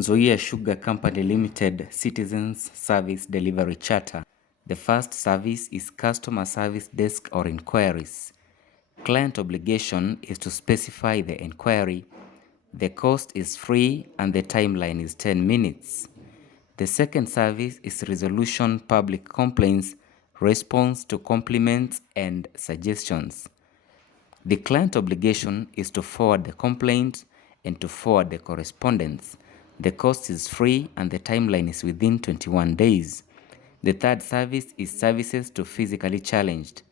Nzoia Sugar Company Limited Citizens Service Delivery Charter. The first service is customer service desk or inquiries. Client obligation is to specify the inquiry. The cost is free and the timeline is 10 minutes. The second service is resolution public complaints, response to compliments and suggestions. The client obligation is to forward the complaint and to forward the correspondence. The cost is free and the timeline is within 21 days. The third service is services to physically challenged.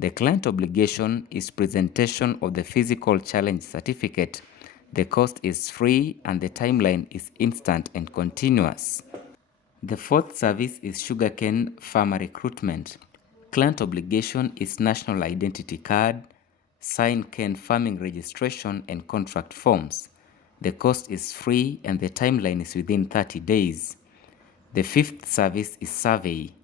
The client obligation is presentation of the physical challenge certificate. The cost is free and the timeline is instant and continuous. The fourth service is Sugarcane Farmer Recruitment. Client obligation is national identity card, sign cane farming registration and contract forms. The cost is free and the timeline is within 30 days. The fifth service is survey.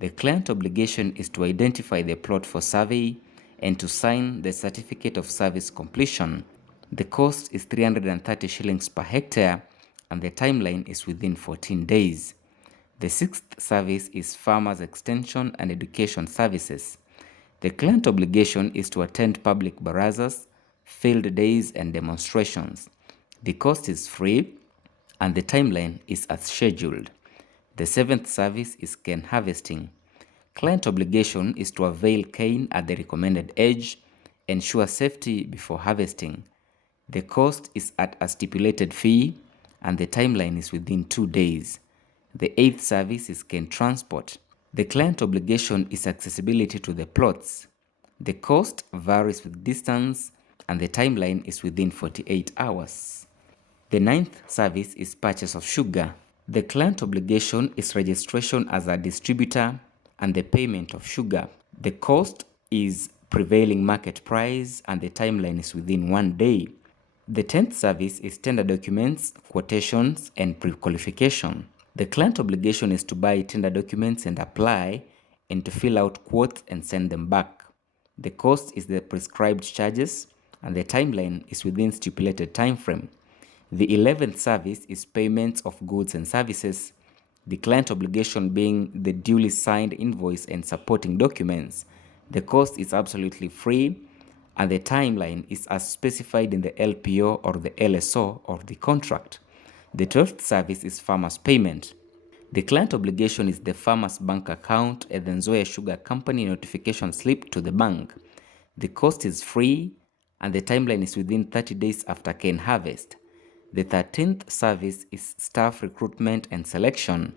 The client obligation is to identify the plot for survey and to sign the certificate of service completion. The cost is 330 shillings per hectare and the timeline is within 14 days. The sixth service is farmers extension and education services. The client obligation is to attend public barazas, field days and demonstrations. The cost is free and the timeline is as scheduled. The seventh service is cane harvesting. Client obligation is to avail cane at the recommended age, ensure safety before harvesting. The cost is at a stipulated fee and the timeline is within 2 days. The eighth service is cane transport. The client obligation is accessibility to the plots. The cost varies with distance and the timeline is within 48 hours. The ninth service is purchase of sugar. The client obligation is registration as a distributor and the payment of sugar. The cost is prevailing market price and the timeline is within 1 day. The 10th service is tender documents, quotations and pre-qualification. The client obligation is to buy tender documents and apply and to fill out quotes and send them back. The cost is the prescribed charges and the timeline is within stipulated time frame. The 11th service is payments of goods and services, the client obligation being the duly signed invoice and supporting documents. The cost is absolutely free and the timeline is as specified in the LPO or the LSO of the contract. The 12th service is farmers payment. The client obligation is the farmer's bank account and the Nzoia Sugar Company notification slip to the bank. The cost is free and the timeline is within 30 days after cane harvest. The 13th service is staff recruitment and selection.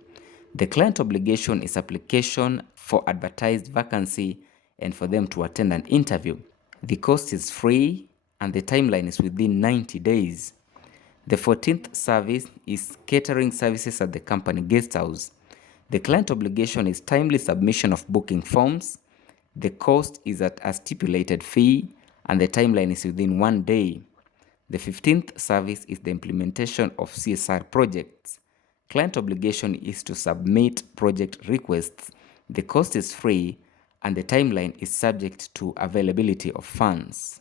The client obligation is application for advertised vacancy and for them to attend an interview. The cost is free and the timeline is within 90 days. The 14th service is catering services at the company guest house. The client obligation is timely submission of booking forms. The cost is at a stipulated fee and the timeline is within 1 day. The 15th service is the implementation of CSR projects. Client obligation is to submit project requests. The cost is free and the timeline is subject to availability of funds.